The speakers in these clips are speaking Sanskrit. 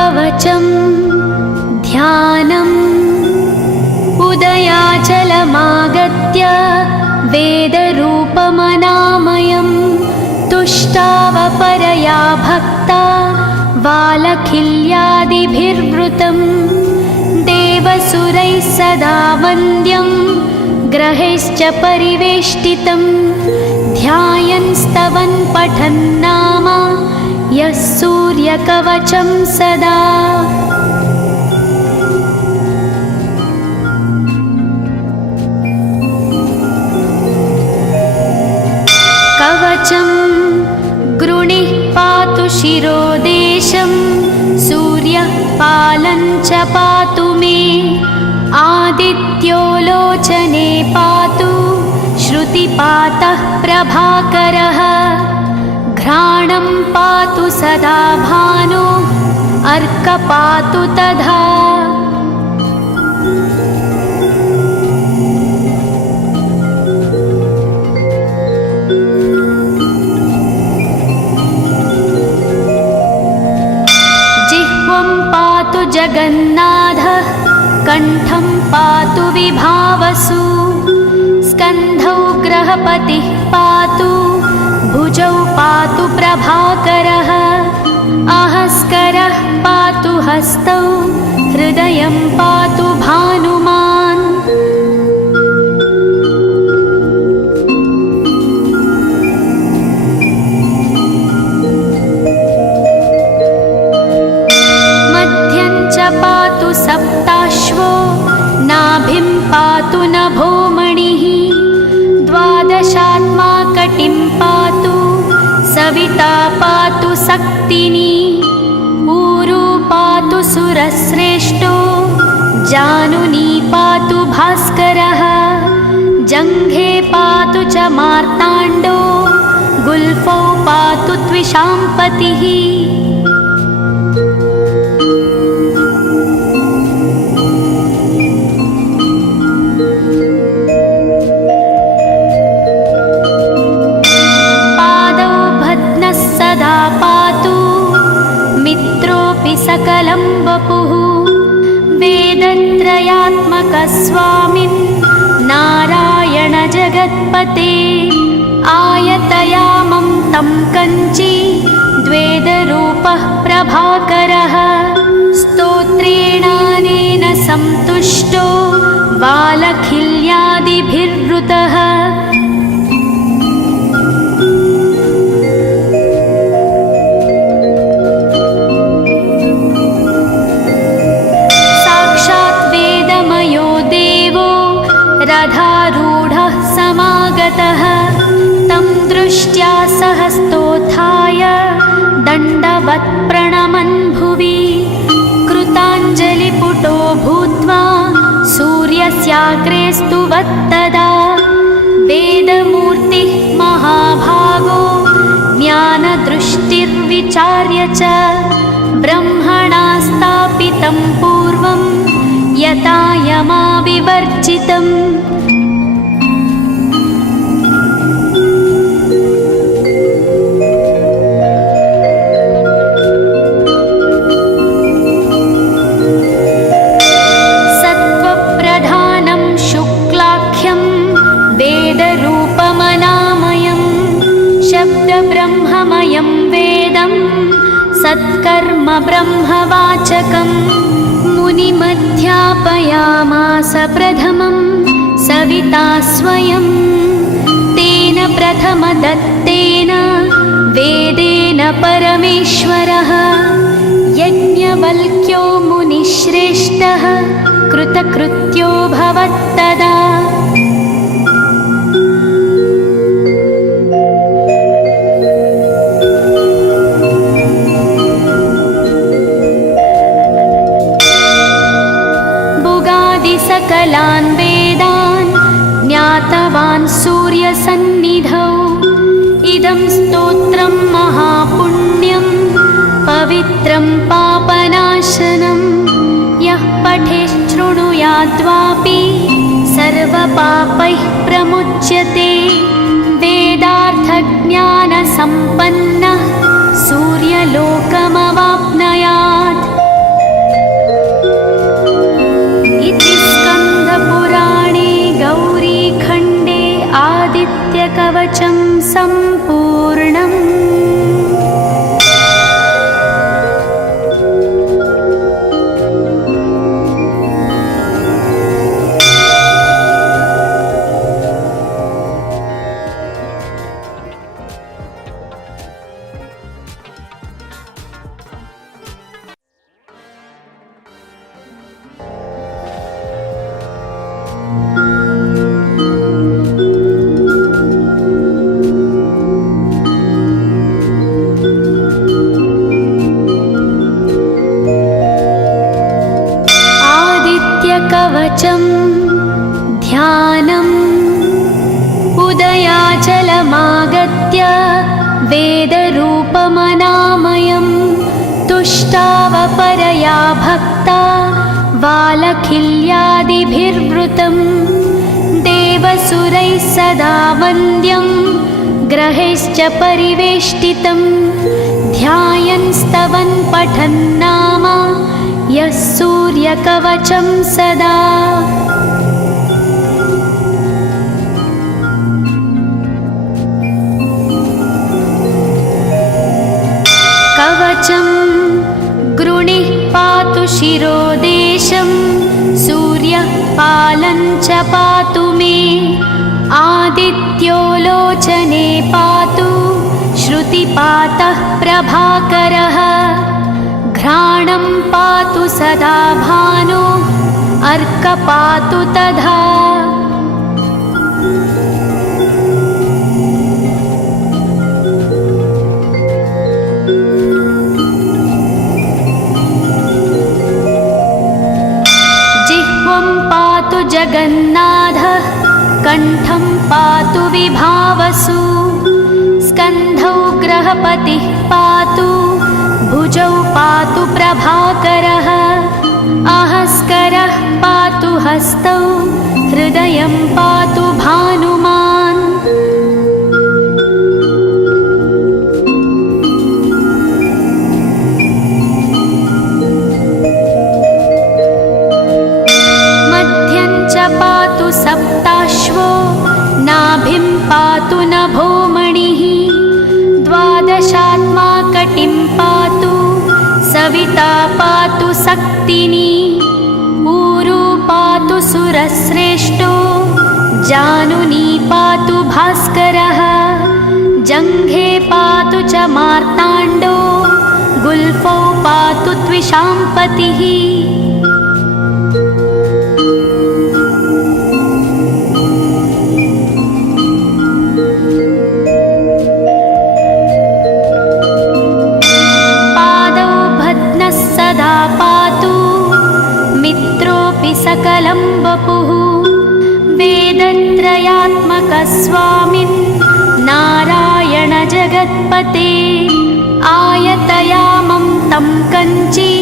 कवचं ध्यानम् उदयाचलमागत्य वेदरूपमनामयं तुष्टावपरया भक्ता वालखिल्यादिभिर्वृतं देवसुरैः सदा वन्द्यं ग्रहैश्च परिवेष्टितं ध्यायन् स्तवन् पठन् नाम यः सूर्यकवचं सदा। कवचं गृणिः पातु शिरोदेशं सूर्यः पालं च पातु मे आदित्यो लोचने पातु श्रुतिपातः प्रभाकरः घ्राणं पातु सदा भानो अर्कपातु तथा। जिह्वं पातु जगन्नाथः कण्ठं पातु विभावसु स्कन्धौ ग्रहपतिः पातु भुजौ पातु प्रभाकरः अहस्करः पातु हस्तौ हृदयं पातु भानुमान्। मध्यं च पातु सप्ताश्वो नाभिं पातु नभोमणिः द्वादशात्मा कटिं पातु सविता पातु सक्तिनी ऊरू पातु सुरश्रेष्ठो जानुनी पातु भास्करः जङ्घे पातु च मार्ताण्डो गुल्फौ पातु त्विषाम्पतिः। सकलं वपुः वेदत्रयात्मकस्वामिन् नारायण जगत्पते आयतयामं तं कञ्ची द्वेदरूपः प्रभाकरः स्तोत्रेणानेन सन्तुष्टो वालखिल्यादिभिर्वृतः रथारूढः समागतः तं दृष्ट्या सहस्तोत्थाय दण्डवत् प्रणमन् भुवि कृताञ्जलिपुटो भूत्वा सूर्यस्याग्रे स्तुवत्तदा वेदमूर्तिः महाभागो ज्ञानदृष्टिर्विचार्य च ब्रह्मणा स्थापितं पूर्वं यथा यमाविवर्जितम्। सत्त्वप्रधानं शुक्लाख्यं वेदरूपमनामयं शब्दब्रह्ममयं वेदं सत्कर्म ब्रह्मवाचकम् मुनिमध्यापयामास प्रथमं सविता स्वयं तेन प्रथमदत्तेन वेदेन परमेश्वरः यज्ञवल्क्यो मुनिश्रेष्ठः कृतकृत्यो भवत्तदा। सकलान् वेदान् ज्ञातवान् सूर्यसन्निधौ इदं स्तोत्रं महापुण्यं पवित्रं पापनाशनं यः पठेच्छृणुयाद्वापि सर्वपापैः प्रमुच्यते वेदार्थज्ञानसम्पन्नः सूर्यलोकमवाप्नुयात् कवचं ध्यानम् उदयाचलमागत्य वेदरूपमनामयं तुष्टावपरया भक्ता वालखिल्यादिभिर्वृतं देवसुरैः सदा वन्द्यं ग्रहैश्च परिवेष्टितं ध्यायन् स्तवन् पठन् नाम यः सूर्यकवचं सदा। कवचं गृणिः पातु शिरोदेशं सूर्यः पालं च पातु मे आदित्यो लोचने पातु श्रुतिपातः प्रभाकरः घ्राणं पातु सदा भानो अर्कपातु तथा। जिह्वं पातु जगन्नाथः कण्ठं पातु विभावसु स्कन्धौ ग्रहपतिः पातु भुजौ पातु प्रभाकरः अहस्करः पातु हस्तौ हृदयं पातु भानुमान्। मध्यं च पातु सप्ताश्वो नाभिं पातु नभोमणिः द्वादशात्मा कटिं पातु सविता पातु सक्तिनी ऊरू पातु सुरश्रेष्ठो जानुनी पातु भास्करः जङ्घे पातु च मार्ताण्डो गुल्फौ पातु त्विषाम्पतिः। मित्रोऽपि सकलं वपुः वेदत्रयात्मकः स्वामिन् नारायण जगत्पते आयतयामं तं कञ्चि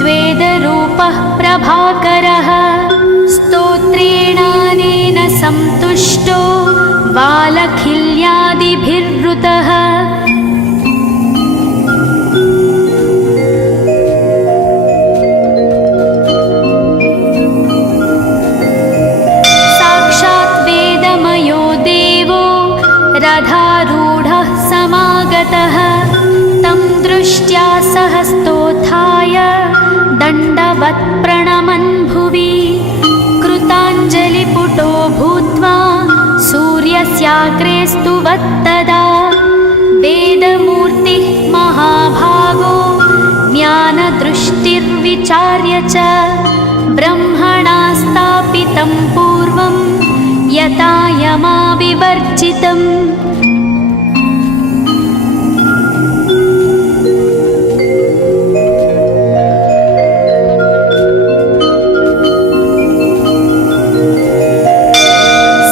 द्वेदरूपः प्रभाकरः स्तोत्रेणानेन सन्तुष्टो वालखिल्यादिभिर्वृतः रथारूढः समागतः तं दृष्ट्या सहस्तोत्थाय दण्डवत् प्रणमन् भुवि कृताञ्जलिपुटो भूत्वा सूर्यस्याग्रे स्तुवत्तदा वेदमूर्तिः महाभागो ज्ञानदृष्टिर्विचार्य च ब्रह्मणा स्थापितं पूर्वं यथा यमाविवर्जितम्।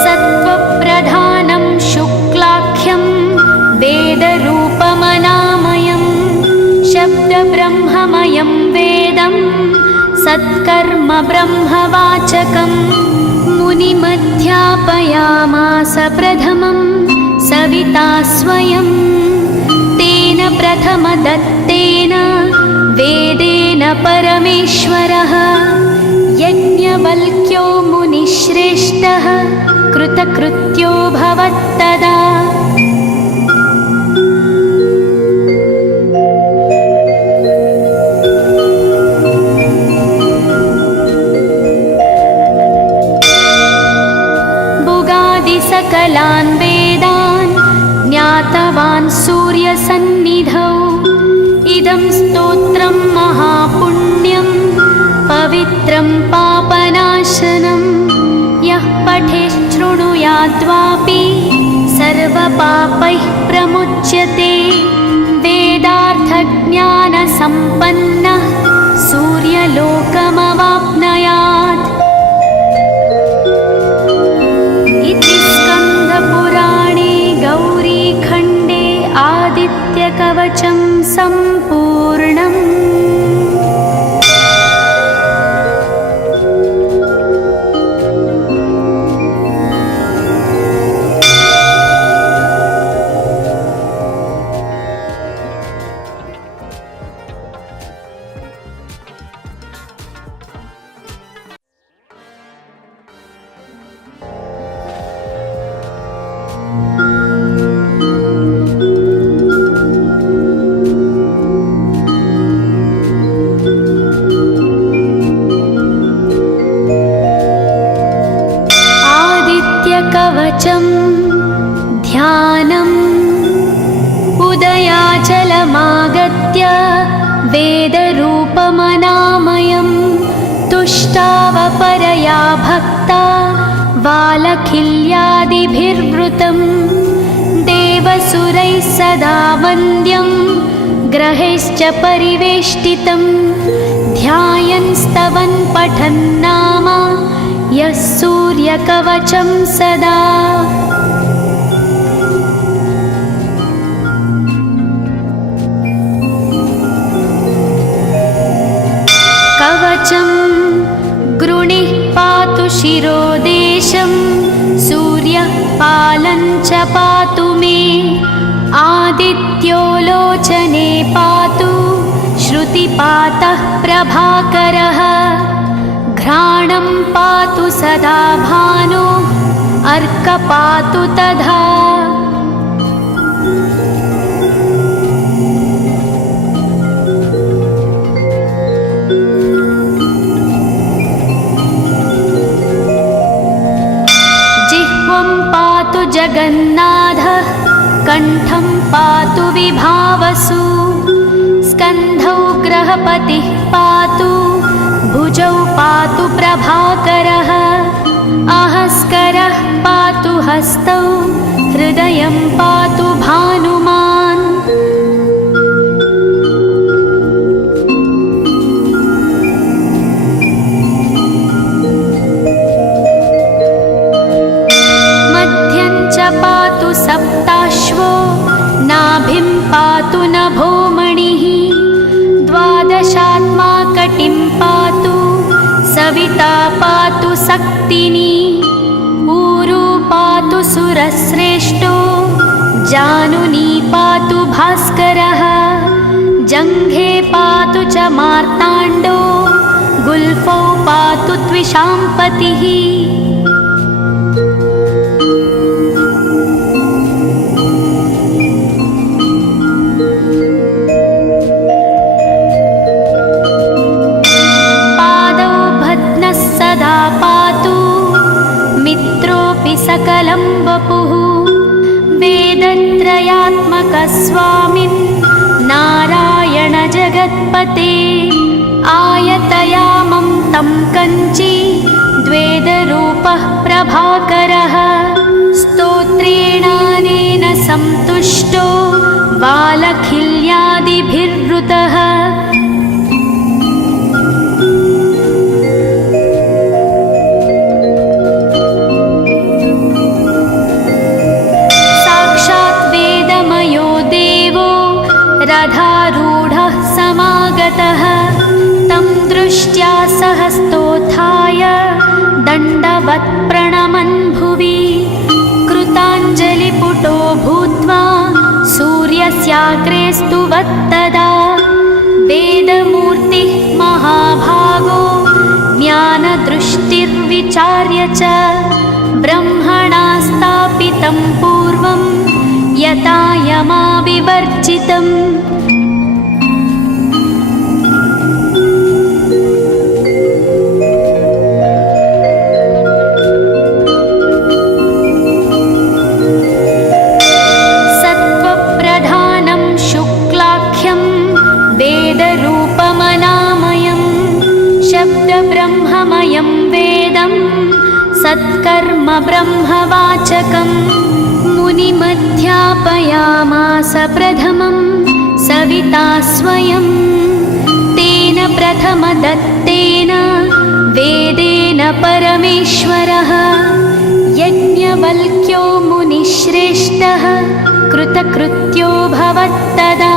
सत्त्वप्रधानं शुक्लाख्यं वेदरूपमनामयं शब्दब्रह्ममयं वेदं सत्कर्म ब्रह्मवाचकम् मुनिमध्यापयामास प्रथमं सविता स्वयं तेन प्रथमदत्तेन वेदेन परमेश्वरः यज्ञवल्क्यो मुनिश्रेष्ठः कृतकृत्यो भवत्तदा। सकलान् वेदान् ज्ञातवान् सूर्यसन्निधौ इदं स्तोत्रं महापुण्यं पवित्रं पापनाशनं यः पठेच्छृणुयाद्वापि सर्वपापैः प्रमुच्यते वेदार्थज्ञानसम्पन्नः सूर्यलोकमवाप्नुयात्। आदित्यकवचं सम्पूर्णम्। कवचं ध्यानम् उदयाचलमागत्य वेदरूपमनामयं तुष्टावपरया भक्ता वालखिल्यादिभिर्वृतं देवसुरैः सदा वन्द्यं ग्रहैश्च परिवेष्टितं ध्यायन् स्तवन् पठन् नाम यः सूर्यकवचं सदा। कवचं गृणिः पातु शिरोदेशं सूर्यः पालं च पातु मे आदित्यो लोचने पातु श्रुतिपातः प्रभाकरः घ्राणं पातु सदा भानो अर्क पातु तथा। जिह्वं पातु जगन्नाथः कण्ठं पातु विभावसु स्कन्धौ ग्रहपतिः पातु भुजौ पातु प्रभाकरः अहस्करः पातु हस्तौ हृदयं पातु भानुमान्। मध्यं च पातु सप्ताश्वो नाभिं पातु नभोमणिः द्वादशात्मा कटिं पातु सविता पातु सक्तिनी ऊरू पातु सुरश्रेष्ठो जानुनी पातु भास्करः जङ्घे पातु च मार्ताण्डो गुल्फौ पातु त्विषाम्पतिः। सकलं वपुः वेदत्रयात्मकस्वामिन् नारायण जगत्पते आयतयामं तं कञ्ची द्वेदरूपः प्रभाकरः स्तोत्रेणानेन सन्तुष्टो वालखिल्यादिभिर्वृतः। रथारूढः समागतः तं दृष्ट्या सहस्तोत्थाय दण्डवत् प्रणमन् भुवि कृताञ्जलिपुटो भूत्वा सूर्यस्याग्रे स्तुवत्तदा वेदमूर्तिः महाभागो ज्ञानदृष्टिर्विचार्य च ब्रह्मणा स्थापितं पूर्वं यथा यमाविवर्जितम्। सत्त्वप्रधानं शुक्लाख्यं वेदरूपमनामयं शब्दब्रह्ममयं वेदं सत्कर्म ब्रह्मवाचकम् मुनिमध्यापयामास प्रथमं सविता स्वयं तेन प्रथमदत्तेन वेदेन परमेश्वरः यज्ञवल्क्यो मुनिश्रेष्ठः कृतकृत्यो भवत्तदा।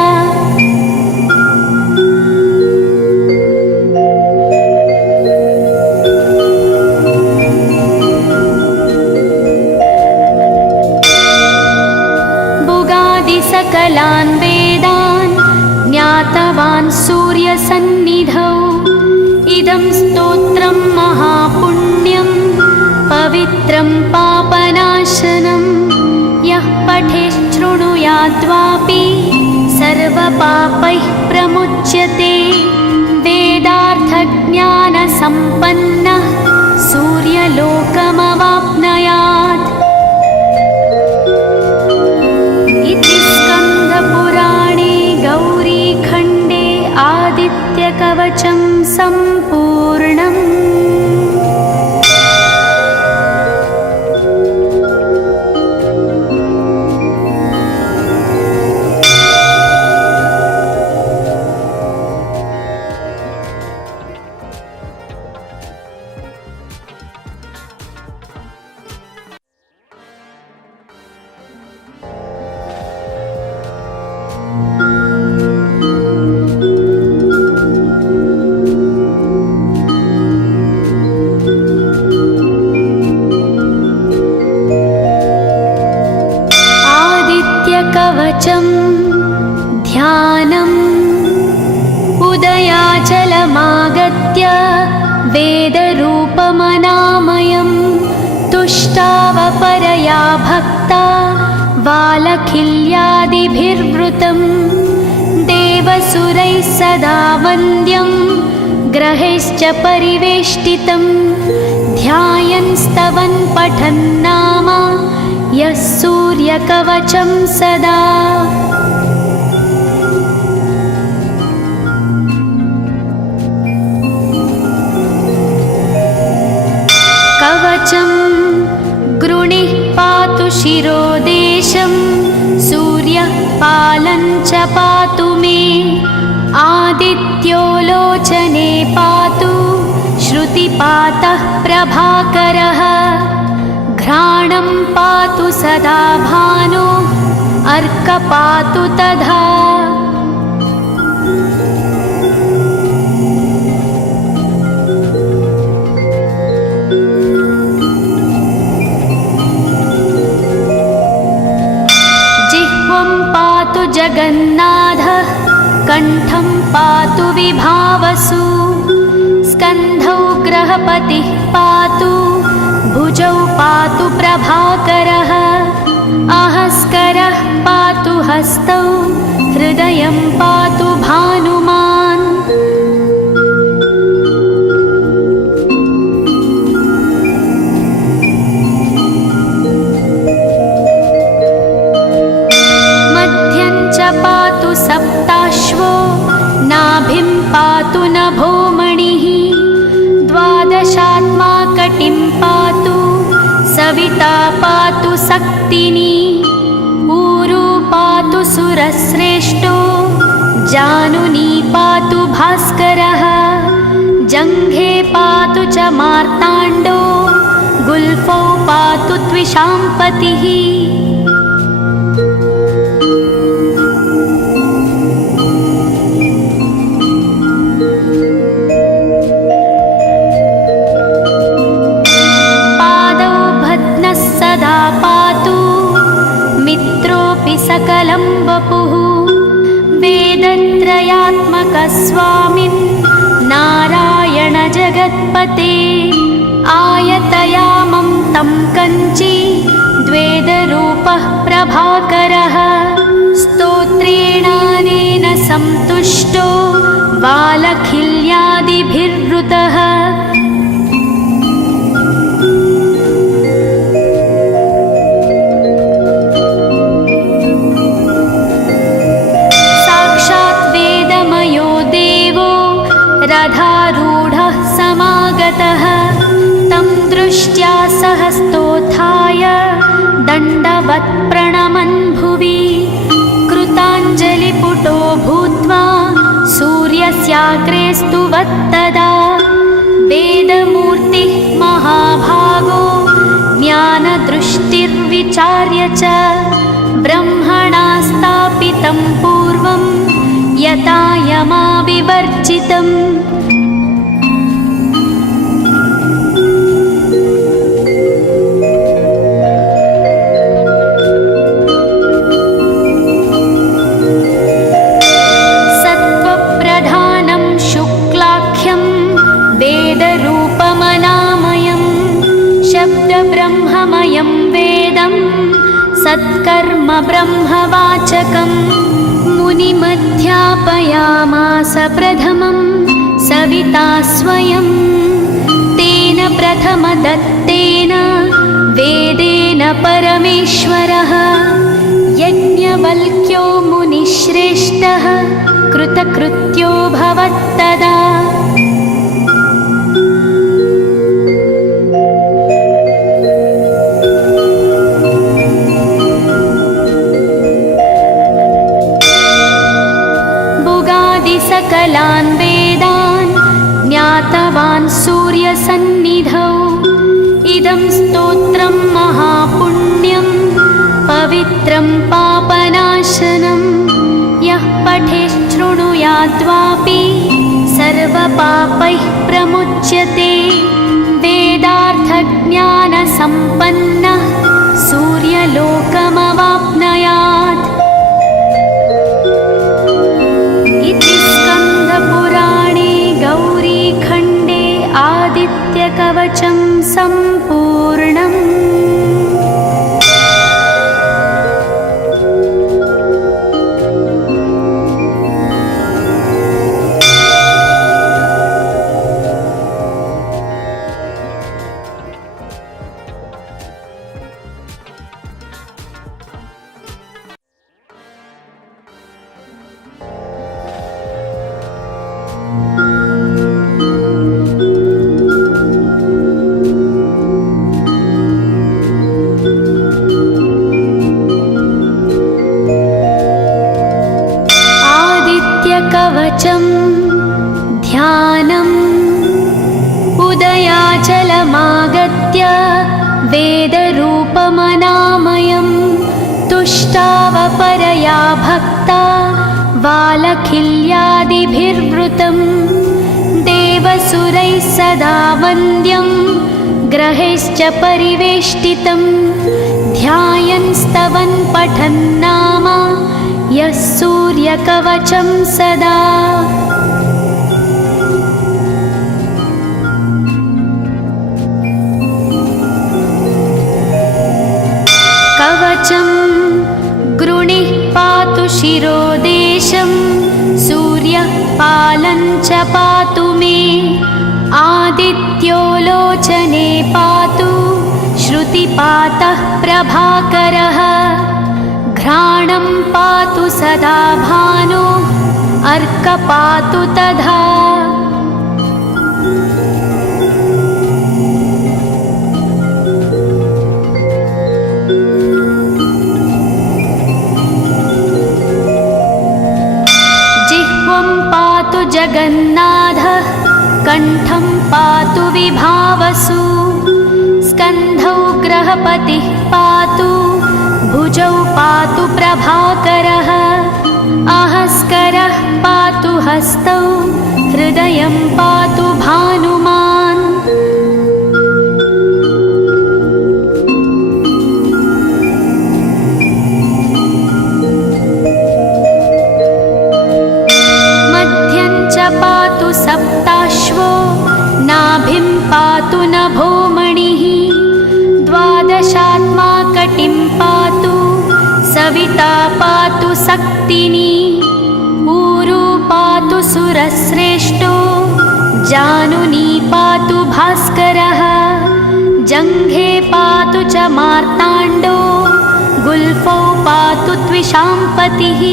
सकलान् वेदान् ज्ञातवान् सूर्यसन्निधौ। इदं स्तोत्रं महापुण्यं पवित्रं पापनाशनं। यः पठेच्छृणुयाद्वापि सर्वपापैः प्रमुच्यते। वेदार्थज्ञानसम्पन्नः सूर्यलोकमवाप्नुयात्। पुराणे गौरीखण्डे आदित्यकवचं सम्पूर्णम्। कवचं ध्यानम्। उदयाचलमागत्य वेदरूपमनामयं। तुष्टावपरया भक्ता वालखिल्यादिभिर्वृतं। देवसुरैः सदा वन्द्यं ग्रहैश्च परिवेष्टितं। ध्यायन् स्तवन् पठन् नाम यः सूर्यकवचं सदा। कवचं गृणिः पातु शिरोदेशं। सूर्यः पालं च पातु मे। आदित्यो लोचने पातु श्रुतिपातः प्रभाकरः। घ्राणं पातु सदा भानो अर्क पातु तथा। जिह्वं पातु जगन्नाथः कण्ठं पातु विभावसु। स्कन्धौ ग्रहपतिः पातु भुजौ पातु प्रभाकरः। अहस्करः पातु हस्तौ हृदयं पातु भानुमान्। मध्यं च पातु सप्ताश्वो नाभिं पातु नभोमणिः। द्वादशात्मा कटिं पातु सविता पातु सक्तिनी। ऊरू पातु सुरश्रेष्ठो जानुनी पातु भास्करः। जङ्घे पातु च मार्ताण्डो गुल्फौ पातु त्विषाम्पतिः। सकलं वपुः वेदत्रयात्मकस्वामिन् नारायण जगत्पते। आयतयामं तं कञ्ची द्वेदरूपः प्रभाकरः। स्तोत्रेणानेन सन्तुष्टो वालखिल्यादिभिर्वृतः। रथारूढः समागतः तं दृष्ट्या सहस्तोत्थाय दण्डवत् प्रणमन् भुवि। कृताञ्जलिपुटो भूत्वा सूर्यस्याग्रे स्तुवत्तदा। वेदमूर्तिः महाभागो ज्ञानदृष्टिर्विचार्य च ब्रह्मण तं पूर्वं यथा यमाविवर्जितम् सत्त्वप्रधानं शुक्लाख्यं वेदरूपमनामयं शब्दब्रह्ममयं वेदं सत्कर्म ब्रह्मवाचकं मुनिमध्यापयामास प्रथमं सविता स्वयं तेन प्रथमदत्तेन वेदेन परमेश्वरः यज्ञवल्क्यो मुनिश्रेष्ठः कृतकृत्यो भवत्तदा सकलान् वेदान् ज्ञातवान् सूर्यसन्निधौ इदं स्तोत्रं महापुण्यं पवित्रं पापनाशनं यः पठेच्छृणुयाद्वापि सर्वपापैः प्रमुच्यते वेदार्थज्ञानसम्पन्नः सूर्यलोकमवाप्नुयात् स्कन्दपुराणे गौरीखण्डे आदित्यकवचं सम्पूर्णम्। कवचं ध्यानम् उदयाचलमागत्य वेदरूपमनामयं तुष्टावपरया भक्ता वालखिल्यादिभिर्वृतं देवसुरैः सदा वन्द्यं ग्रहैश्च परिवेष्टितं ध्यायन् स्तवन् पठन् नाम यः सूर्यकवचं सदा कवचं गृणिः पातु शिरोदेशं सूर्यः पालं च पातु मे आदित्यो लोचने पातु श्रुतिपातः प्रभाकरः घ्राणं पातु सदा भानो अर्क पातु तथा जिह्वं पातु जगन्नाथः कण्ठं पातु विभावसु स्कन्धौ ग्रहपतिः पातु भुजौ पातु प्रभाकरः अहस्करः पातु हस्तौ हृदयं पातु भानुमान् मध्यं च पातु सप्ताश्वो नाभिं पातु नभोमणिः द्वादशात्मा कटिं पातु सविता पातु सक्तिनी ऊरू पातु सुरश्रेष्ठो जानुनी पातु भास्करः जङ्घे पातु च मार्ताण्डो गुल्फौ पातु त्विषाम्पतिः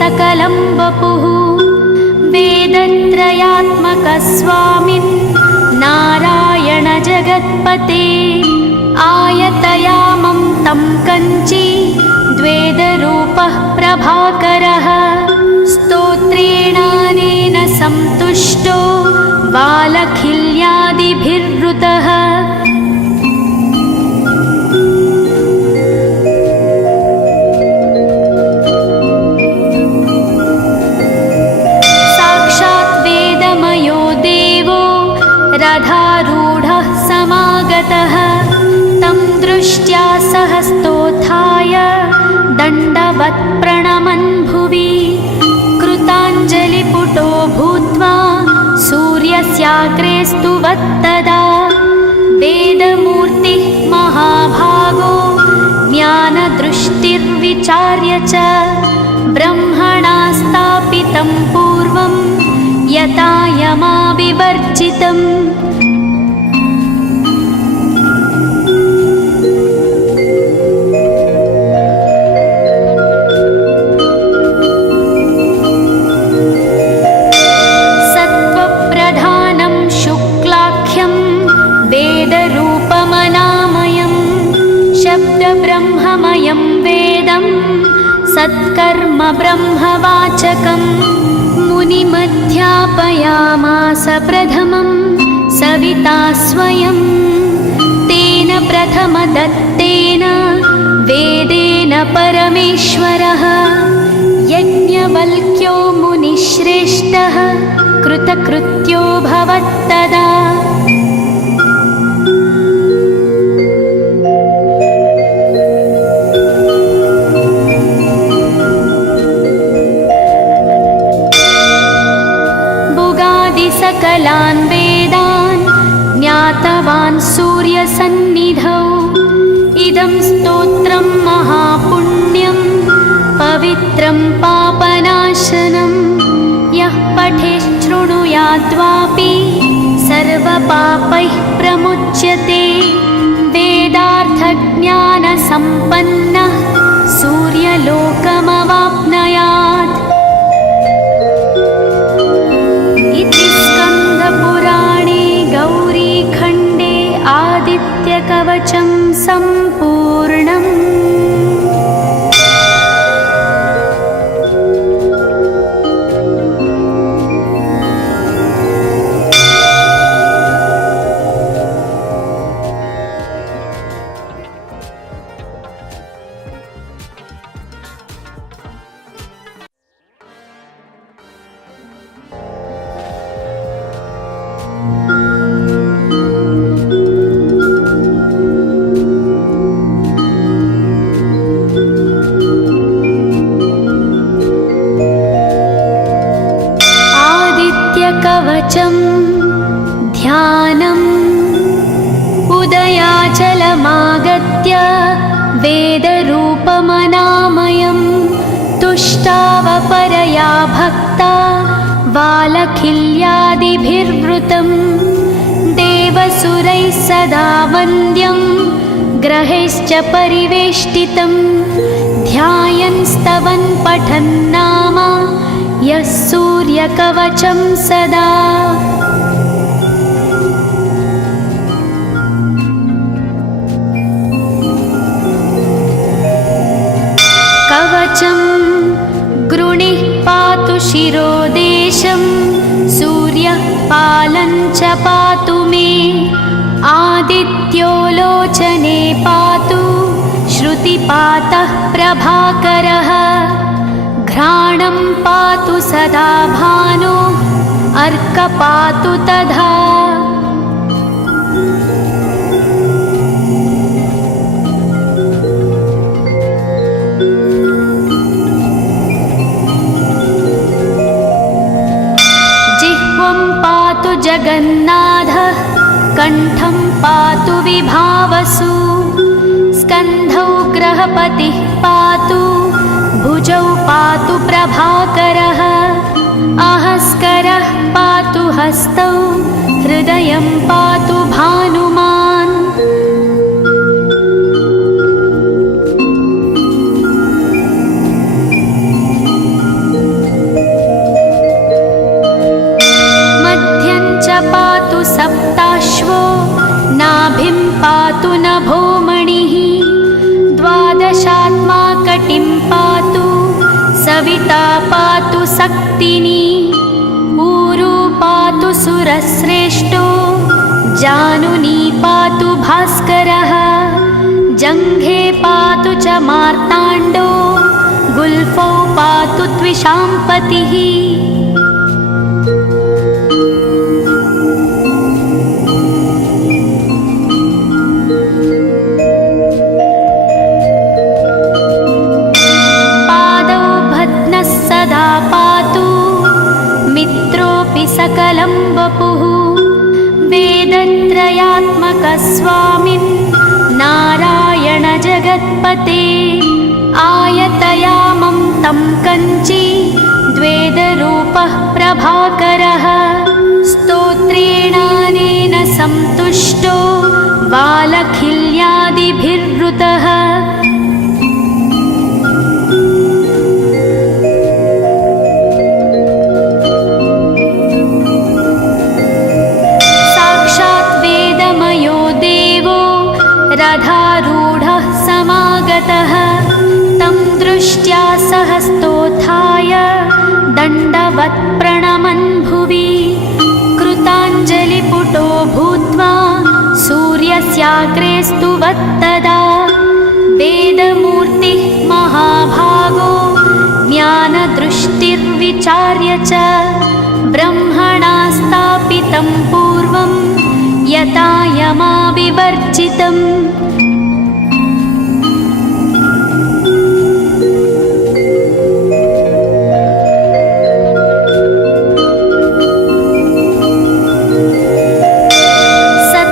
सकलं वपुः वेदत्रयात्मकस्वामिन् नारायण जगत्पते आयतयामं हस्तं कञ्ची द्वेदरूपः प्रभाकरः स्तोत्रेणानेन सन्तुष्टो वालखिल्यादिभिर्वृतः साक्षात् वेदमयो देवो रथारूढः समागतः तं दृष्ट्या सहस्तोत्थाय दण्डवत् प्रणमन् भुवि कृताञ्जलिपुटो भूत्वा सूर्यस्याग्रे स्तुवत्तदा वेदमूर्तिः महाभागो ज्ञानदृष्टिर्विचार्य च ब्रह्मणा स्थापितं पूर्वं यथा यमाविवर्जितम् वेदरूपमनामयं शब्दब्रह्ममयं वेदं सत्कर्म ब्रह्मवाचकं मुनिमध्यापयामास प्रथमं सविता स्वयं तेन प्रथमदत्तेन वेदेन परमेश्वरः यज्ञवल्क्यो मुनिश्रेष्ठः कृतकृत्यो भवत्तदा सकलान् वेदान् ज्ञातवान् सूर्यसन्निधौ इदं स्तोत्रं महापुण्यं पवित्रं पापनाशनं यः पठेच्छृणुयाद्वापि सर्वपापैः प्रमुच्यते वेदार्थज्ञानसम्पन्नः सूर्यलोकमवाप्नुयात् इति स्कन्दपुराणे गौरीखण्डे आदित्यकवचं सम्पूर्णम्। कवचं ध्यानम् उदयाचलमागत्य वेदरूपमनामयं तुष्टावपरया भक्ता वालखिल्यादिभिर्वृतं देवसुरैः सदा वन्द्यं ग्रहैश्च परिवेष्टितं ध्यायन् स्तवन् पठन् नाम यः सूर्यकवचं सदा कवचं गृणिः पातु शिरोदेशं सूर्यः पालं च पातु मे आदित्यो लोचने पातु श्रुतिपातः प्रभाकरः घ्राणं पातु सदा भानो अर्क पातु तथा जिह्वं पातु जगन्नाथः कण्ठं पातु विभावसु स्कन्धौ ग्रहपतिः पातु भुजौ पातु प्रभाकरः अहस्करः पातु हस्तौ हृदयं पातु भानुमान् मध्यं च पातु सप्ताश्वो नाभिं पातु नभोमणिः सविता पातु सक्तिनी ऊरू पातु सुरश्रेष्ठो जानुनी पातु भास्करः जङ्घे पातु च मार्ताण्डो गुल्फौ पातु त्विषाम्पतिः पादौ भद्नः सदा पातु मित्रोऽपि सकलं वपुः वेदत्रयात्मकः स्वामिन् नारायण जगत्पते आयतयामं तं कञ्ची द्वेदरूपः प्रभाकरः स्तोत्रेणानेन सन्तुष्टो बालखिल्यादिभिर्वृतः साक्षात् वेदमयो देवो रथारूढः समागतः तं दृष्ट्या सहस्तोत्थाय दण्डवत् प्रणमन् भुवि कृताञ्जलिपुटो भूत्वा सूर्यस्याग्रे स्तुवत्तदा वेदमूर्तिः महाभागो ज्ञानदृष्टिर्विचार्य च ब्रह्मणा स्थापितं पूर्वं यथा यमाविवर्जितम्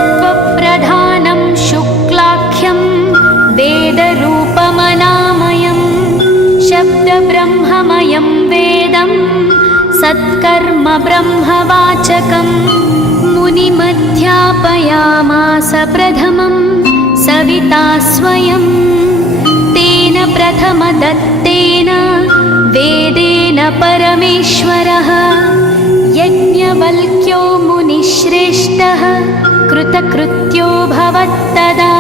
सत्त्वप्रधानं शुक्लाख्यं वेदरूपमनामयं शब्दब्रह्ममयं वेदं सत्कर्म ब्रह्मवाचकम् मुनिमध्यापयामास प्रथमं सविता स्वयं तेन प्रथमदत्तेन वेदेन परमेश्वरः यज्ञवल्क्यो मुनिश्रेष्ठः कृतकृत्यो भवत्तदा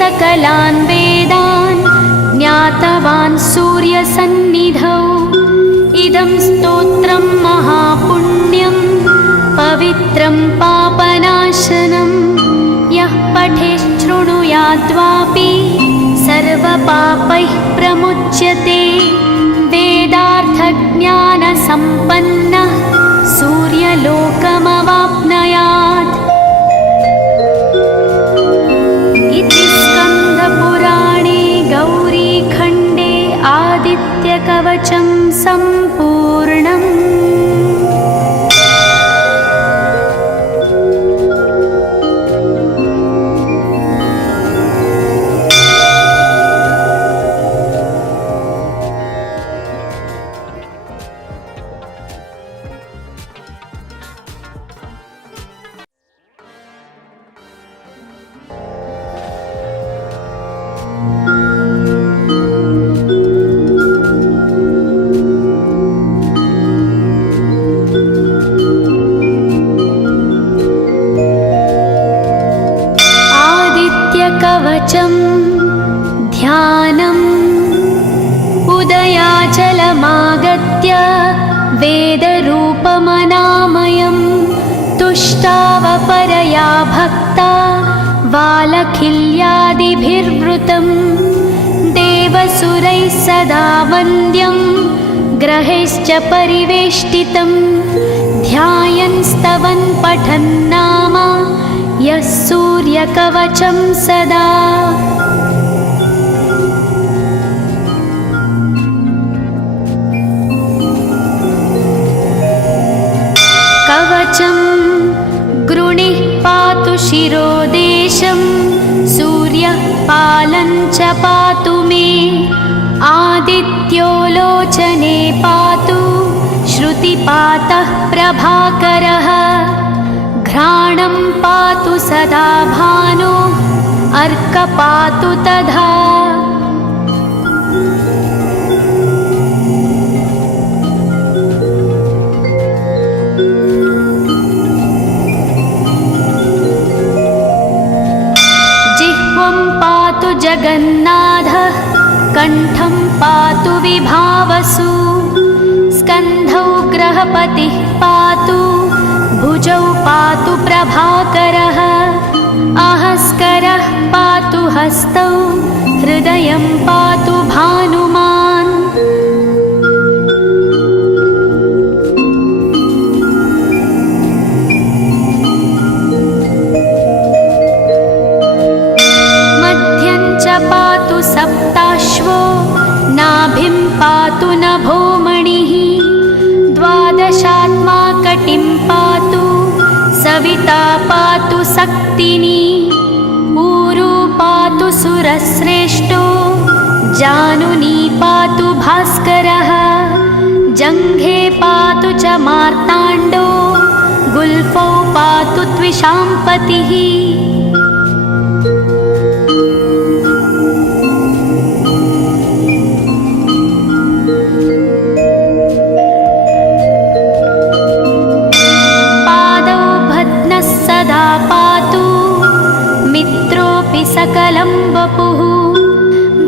सकलान् वेदान् ज्ञातवान् सूर्यसन्निधौ इदं स्तोत्रं महापुण्यं पवित्रं पापनाशनं यः पठेच्छृणुयाद्वापि सर्वपापैः प्रमुच्यते वेदार्थज्ञानसम्पन्नः सूर्यलोकमवाप्नुयात् इति स्कन्दपुराणे गौरीखण्डे आदित्यकवचं सम्पूर्णम्। कवचं ध्यानम् उदयाचलमागत्य वेदरूपमनामयं तुष्टावपरया भक्ता बालखिल्यादिभिर्वृतं देवसुरैः सदा वन्द्यं ग्रहैश्च परिवेष्टितं ध्यायन् स्तवन् पठन् नाम यः सूर्यकवचं सदा कवचं गृणिः पातु शिरोदेशं सूर्यः पालं च पातु मे आदित्यो लोचने पातु श्रुतिपातः प्रभाकरः घ्राणं पातु सदा भानो अर्क पातु तथा कण्ठं पातु विभावसु स्कन्धौ ग्रहपतिः पातु भुजौ पातु प्रभाकरः आहस्करः पातु हस्तौ हृदयं पातु भानुमान् मध्यं च पातु सप्ताश्वो नाभिं पातु नभोमणिः द्वादशात्मा कटिं पातु सविता पातु सक्तिनी ऊरू पातु सुरश्रेष्ठो जानुनी पातु भास्करः जङ्घे पातु च मार्ताण्डो गुल्फौ पातु त्विषाम्पतिः सकलं वपुः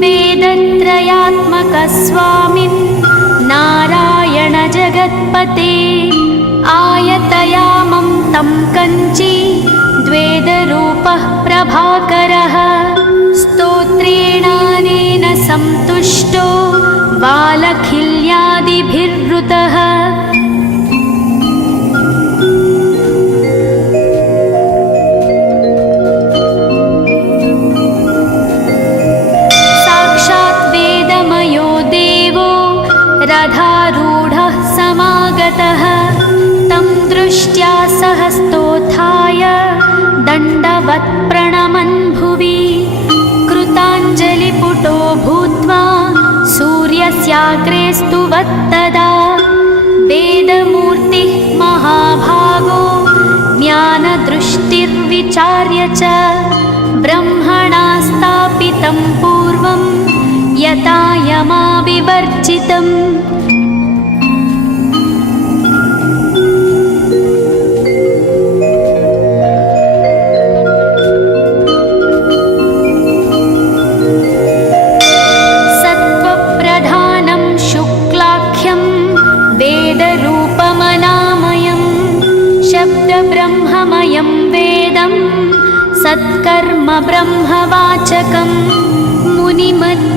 वेदत्रयात्मकस्वामिन् नारायण जगत्पते आयतयामं तं कञ्ची द्वेदरूपः प्रभाकरः स्तोत्रेणानेन सन्तुष्टो बालखिल्यादिभिर्वृतः रथारूढः समागतः तं दृष्ट्या सहस्तोत्थाय दण्डवत् प्रणमन् भुवि कृताञ्जलिपुटो भूत्वा सूर्यस्याग्रे स्तुवत्तदा वेदमूर्तिः महाभागो ज्ञानदृष्टिर्विचार्य च ब्रह्मणा स्थापितं पूर्वं यथा यमाविवर्जितम् सत्त्वप्रधानं शुक्लाख्यं वेदरूपमनामयं शब्दब्रह्ममयं वेदं सत्कर्म ब्रह्मवाचकम् मुनिमध्यापयामास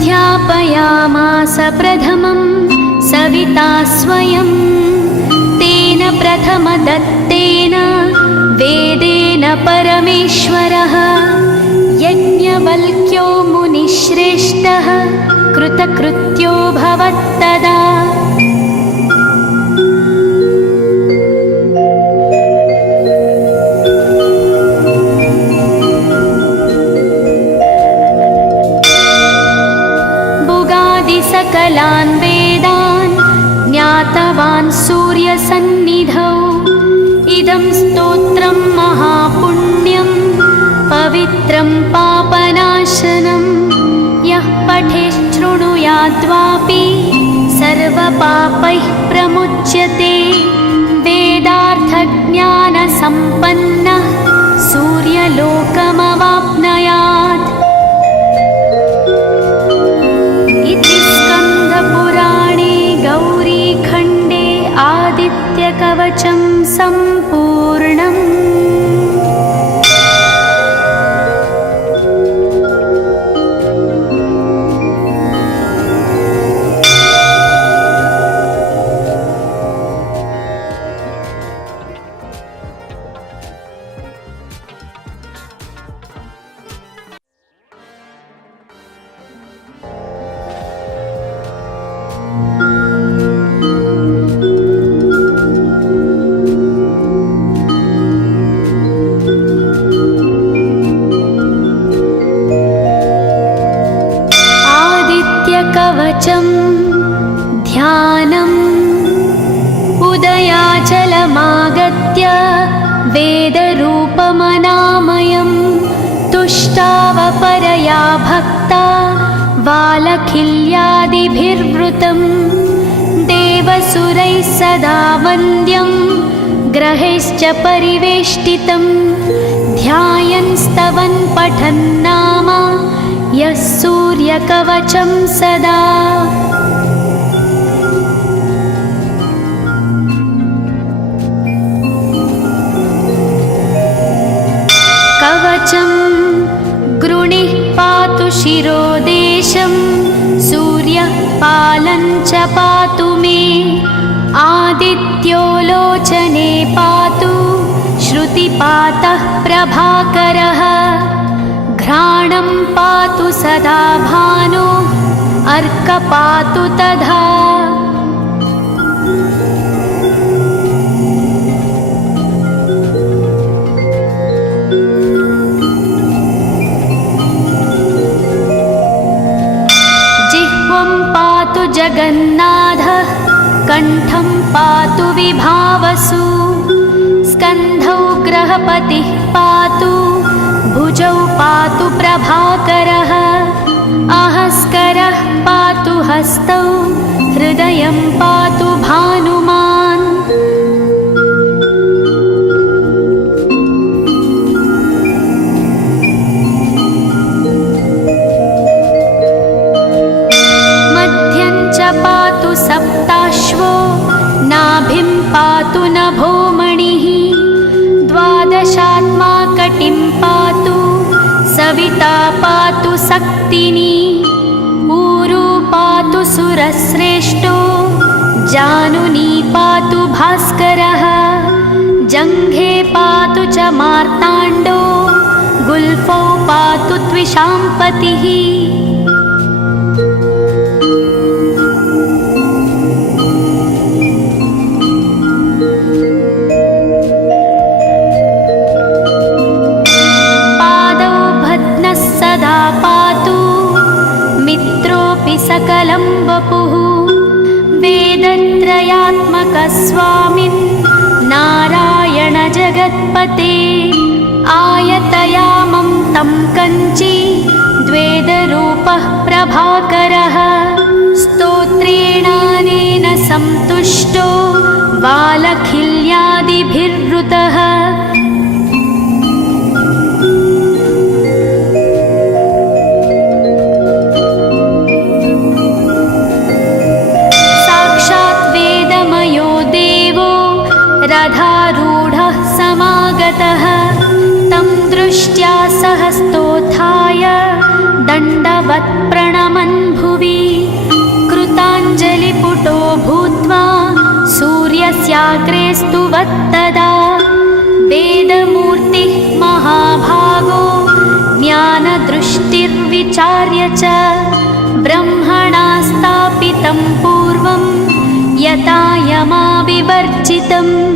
प्रथमं सविता स्वयं तेन प्रथमदत्तेन वेदेन परमेश्वरः यज्ञवल्क्यो मुनिश्रेष्ठः कृतकृत्यो भवत्तदा सकलान् वेदान् ज्ञातवान् सूर्यसन्निधौ इदं स्तोत्रं महापुण्यं पवित्रं पापनाशनं यः पठेच्छृणुयाद्वापि सर्वपापैः प्रमुच्यते वेदार्थज्ञानसम्पन्नः सूर्यलोकमवाप्नुयात् इति स्कन्दपुराणे गौरीखण्डे आदित्यकवचं सम्पूर्णम्। कवचं ध्यानम् उदयाचलमागत्य वेदरूपमनामयं तुष्टावपरया भक्ता बालखिल्यादिभिर्वृतं देवसुरैः सदा वन्द्यं ग्रहैश्च परिवेष्टितं ध्यायन् स्तवन् पठन् नाम यः सूर्यकवचं सदा। कवचं गृणिः पातु शिरोदेशं, सूर्यः पालं च पातु मे। आदित्यो लोचने पातु, श्रुतिपातः प्रभाकरः। घ्राणं पातु सदा भानो, अर्क पातु तथा। जिह्वं पातु जगन्नाथः, कण्ठं पातु विभावसु। स्कन्धौ ग्रहपतिः पातु, भुजौ पातु प्रभाकरः। अहस्करः पातु हस्तौ, हृदयं पातु भानुमान्। मध्यं च पातु सप्ताश्वो, नाभिं पातु नभोमणिः। द्वादशात्मा कटिं पातु, सविता पातु सक्तिनी। ऊरू पातु सुरश्रेष्ठो, जानुनी पातु भास्करः। जङ्घे पातु च मार्ताण्डो, गुल्फौ पातु त्विषाम्पतिः। सकलं वपुः, वेदत्रयात्मकस्वामिन् नारायण जगत्पते। आयतयामं तं कञ्ची, द्वेदरूपः प्रभाकरः। स्तोत्रेणानेन सन्तुष्टो, वालखिल्यादिभिर्वृतः। रथारूढः समागतः, तं दृष्ट्या सहस्तोत्थाय, दण्डवत् प्रणमन् भुवि। कृताञ्जलिपुटो भूत्वा, सूर्यस्याग्रे स्तुवत्तदा। वेदमूर्तिः महाभागो, ज्ञानदृष्टिर्विचार्य च। ब्रह्मणा स्थापितं पूर्वं, यथा यमाविवर्जितम्।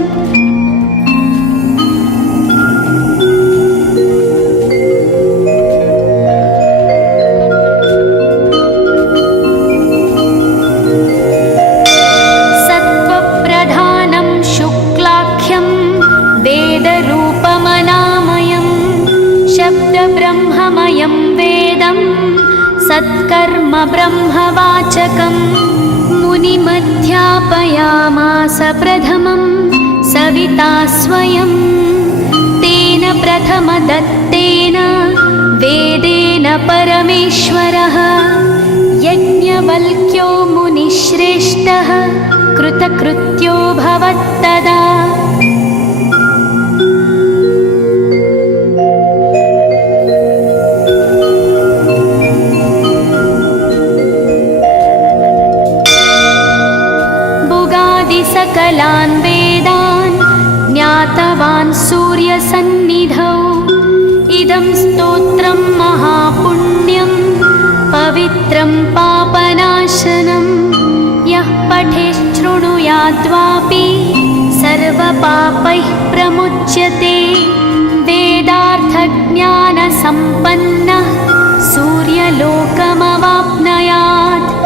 सत्त्वप्रधानं शुक्लाख्यं, वेदरूपमनामयं। शब्दब्रह्ममयं वेदं, सत्कर्म ब्रह्मवाचकम्। मुनिमध्यापयामास प्रथमं, सविता स्वयं। तेन प्रथमदत्तेन, वेदेन परमेश्वरः। यज्ञवल्क्यो मुनिश्रेष्ठः, कृतकृत्यो भवत्तदा। सकलान् वेदान्, ज्ञातवान् सूर्यसन्निधौ। इदं स्तोत्रं महापुण्यं, पवित्रं पापनाशनं। यः पठेच्छृणुयाद्वापि, सर्वपापैः प्रमुच्यते। वेदार्थज्ञानसम्पन्नः, सूर्यलोकमवाप्नुयात्।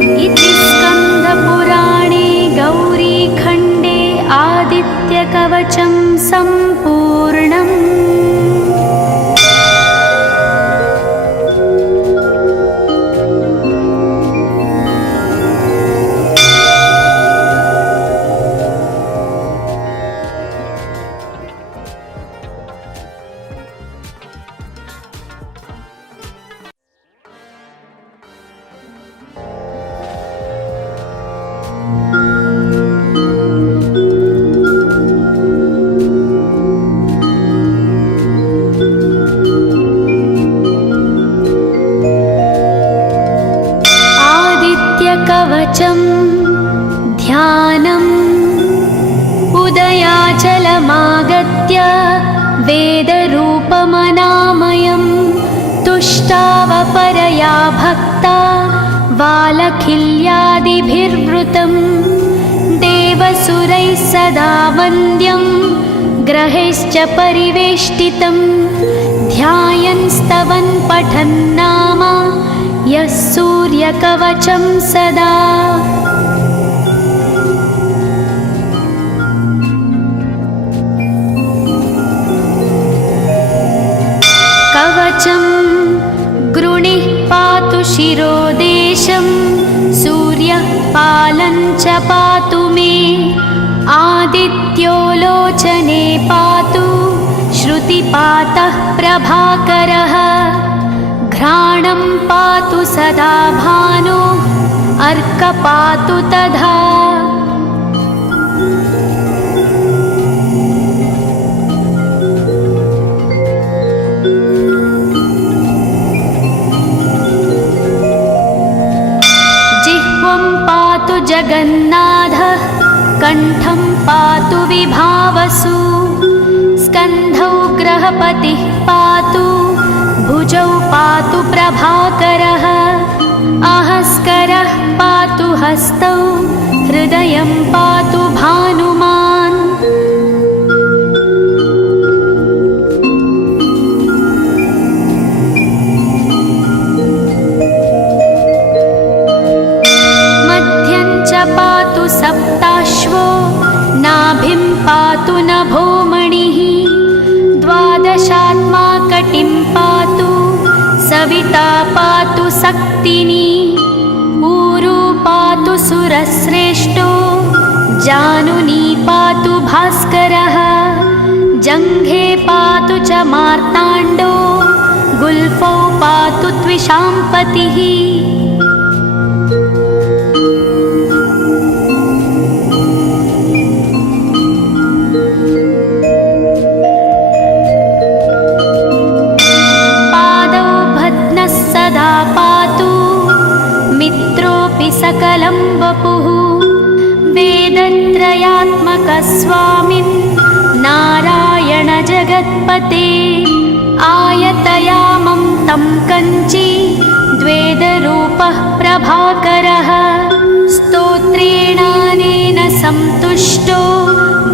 इति स्कन्दपुराणे गौरीखण्डे आदित्यकवचं सम्पूर्णम्। आदित्य वेदरूपमनामयं तुष्टावपरया भक्ता वालखिल्यादिभिर्वृतं देवसुरैः सदा वन्द्यं ग्रहैश्च परिवेष्टितं ध्यायन् स्तवन् पठन् नाम यः सूर्यकवचं सदा। कवचं गृणिः पातु शिरोदेशं सूर्यः पालं च पातु मे आदित्यो लोचने पातु श्रुतिपातः प्रभाकरः घ्राणं पातु सदा भानो अर्कपातु तथा। जिह्वं पातु जगन्नाथः कण्ठं पातु विभावसु स्कन्धौ ग्रहपतिः पातु भुजौ पातु प्रभाकरः अहस्करः पातु हस्तौ हृदयं पातु भानुमान्। मध्यं च पातु सप्ताश्वो नाभिं पातु नभोमणिः द्वादशात्मा कटिं पातु सविता पातु सक्तिनी ऊरू पातु सुरश्रेष्ठो जानुनी पातु भास्करः जङ्घे पातु च मार्ताण्डो गुल्फौ पातु त्विषाम्पतिः। सकलं वपुः वेदत्रयात्मकस्वामिन् नारायण जगत्पते आयतयामं तं कञ्ची द्वेदरूपः प्रभाकरः स्तोत्रेणानेन सन्तुष्टो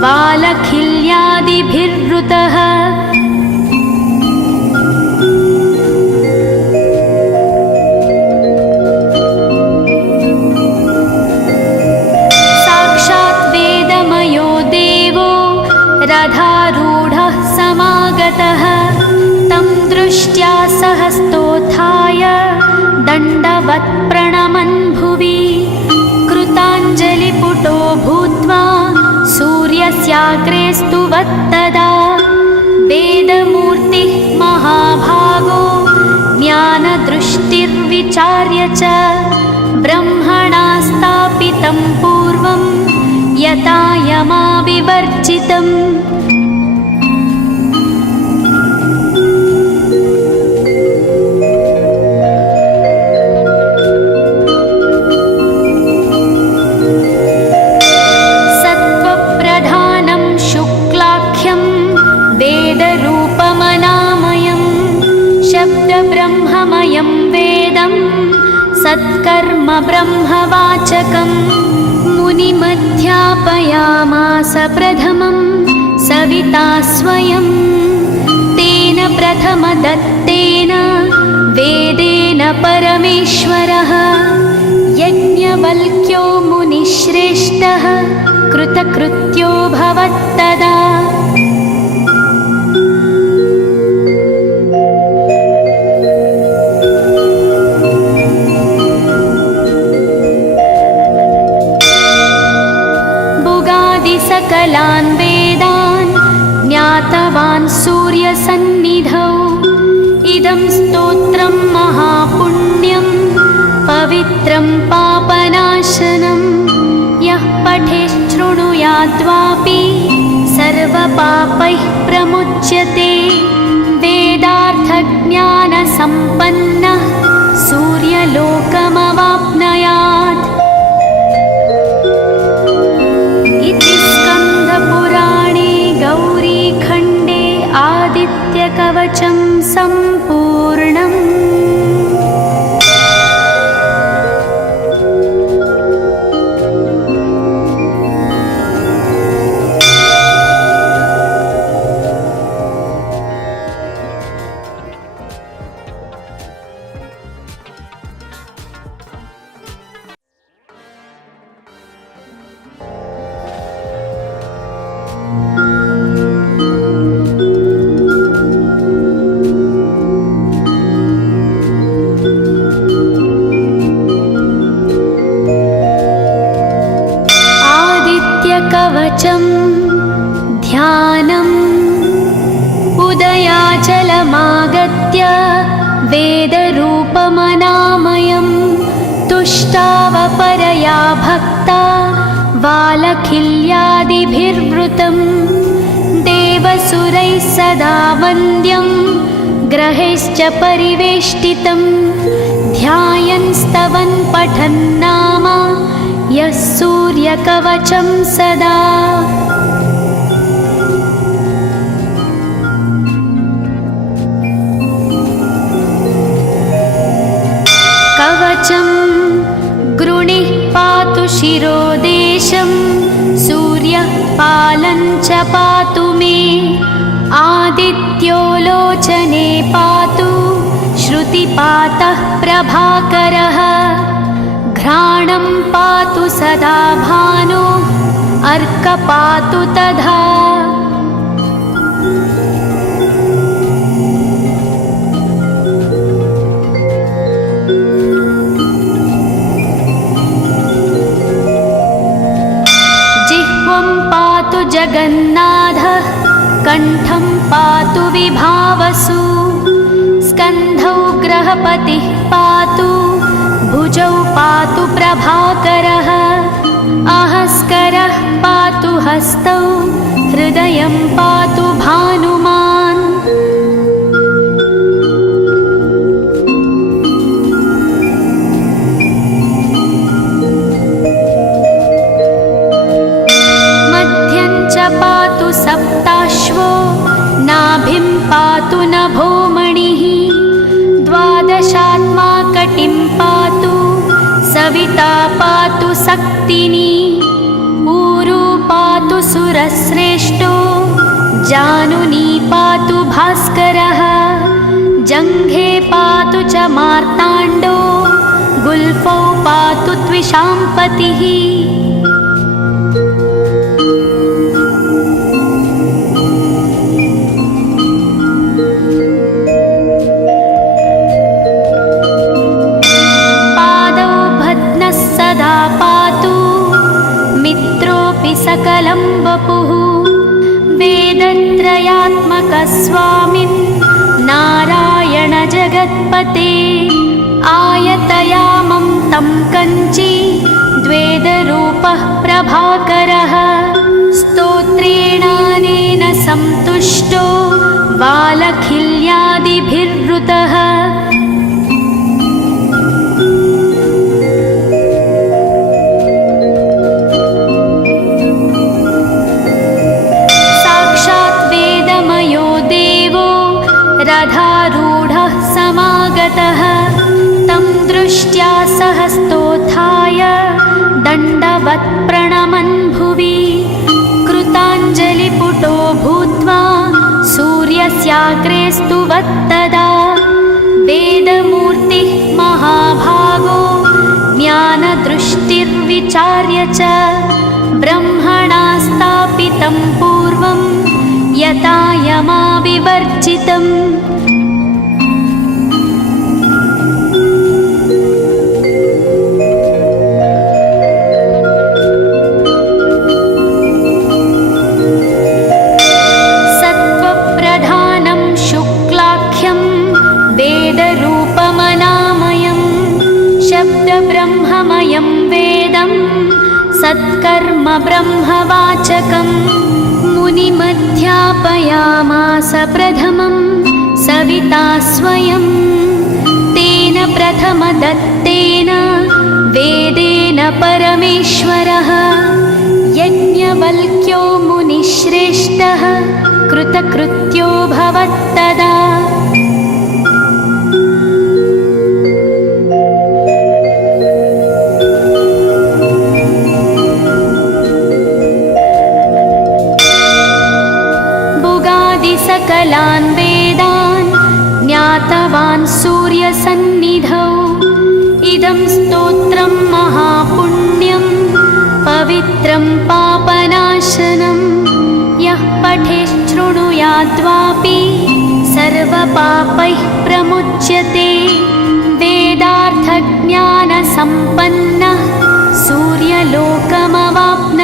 वालखिल्यादिभिर्वृतः रथारूढः समागतः तं दृष्ट्या सहस्तोत्थाय दण्डवत् प्रणमन् भुवि कृताञ्जलिपुटो भूत्वा सूर्यस्याग्रे स्तुवत्तदा वेदमूर्तिः महाभागो ज्ञानदृष्टिर्विचार्य च ब्रह्मणा स्थापितं पूर्वं यथा यमाविवर्जितम्। सत्त्वप्रधानं शुक्लाख्यं वेदरूपमनामयं शब्दब्रह्ममयं वेदं सत्कर्म ब्रह्मवाचकम् मुनिमध्यापयामास प्रथमं सविता स्वयं तेन प्रथमदत्तेन वेदेन परमेश्वरः यज्ञवल्क्यो मुनिश्रेष्ठः कृतकृत्यो भवत्तदा। सकलान् वेदान् ज्ञातवान् सूर्यसन्निधौ इदं स्तोत्रं महापुण्यं पवित्रं पापनाशनं यः पठेच्छृणुयाद्वापि सर्वपापैः प्रमुच्यते वेदार्थज्ञानसम्पन्नः सूर्यलोकमवाप्नुयात्। इति स्कन्दपुराणे गौरीखण्डे कवचं सम्पूर्णम्। कवचं ध्यानम् उदयाचलमागत्य वेदरूपमनामयं तुष्टावपरया भक्ता वालखिल्यादिभिर्वृतं देवसुरैः सदा वन्द्यं ग्रहैश्च परिवेष्टितं ध्यायन् स्तवन् पठन् नाम यः सूर्यकवचं सदा। कवचं गृणिः पातु शिरोदेशं सूर्यः पालं च पातु मे आदित्यो लोचने पातु श्रुतिपातः प्रभाकरः घ्राणं पातु सदा भानो अर्कपातु तथा। जिह्वं पातु जगन्नाथः कण्ठं पातु विभावसु स्कन्धौ ग्रहपतिः पातु भुजौ पातु प्रभाकरः अहस्करः पातु हस्तौ हृदयं पातु भानुमान्। मध्यं च पातु सप्ताश्वो नाभिं पातु नभोमणिः द्वादशात्मा कटिं पातु सविता पातु सक्तिनी ऊरू पातु सुरश्रेष्ठो जानुनी पातु भास्करः जङ्घे पातु च मार्ताण्डो गुल्फौ पातु त्विषाम्पतिः। सकलं वपुः वेदत्रयात्मकस्वामिन् नारायण जगत्पते आयतयामं तं कञ्ची द्वेदरूपः प्रभाकरः स्तोत्रेणानेन सन्तुष्टो वालखिल्यादिभिर्वृतः रथारूढः समागतः तं दृष्ट्या सहस्तोत्थाय दण्डवत् प्रणमन् भुवि कृताञ्जलिपुटो भूत्वा सूर्यस्याग्रे स्तुवत्तदा वेदमूर्तिः महाभागो ज्ञानदृष्टिर्विचार्य च ब्रह्मणा स्थापितं पूर्वं यथा यमाविवर्जितम्। सत्त्वप्रधानं शुक्लाख्यं वेदरूपमनामयं शब्दब्रह्ममयं वेदं सत्कर्म ब्रह्मवाचकम् मुनिमध्यापयामास प्रथमं सविता स्वयं तेन प्रथमदत्तेन वेदेन परमेश्वरः यज्ञवल्क्यो मुनिश्रेष्ठः कृतकृत्यो भवत्तदा। सकलान् वेदान् ज्ञातवान् सूर्यसन्निधौ। इदं स्तोत्रं महापुण्यं पवित्रं पापनाशनं यः पठेच्छृणुयाद्वापि सर्वपापैः प्रमुच्यते। वेदार्थज्ञानसम्पन्नः सूर्यलोकमवाप्नोति।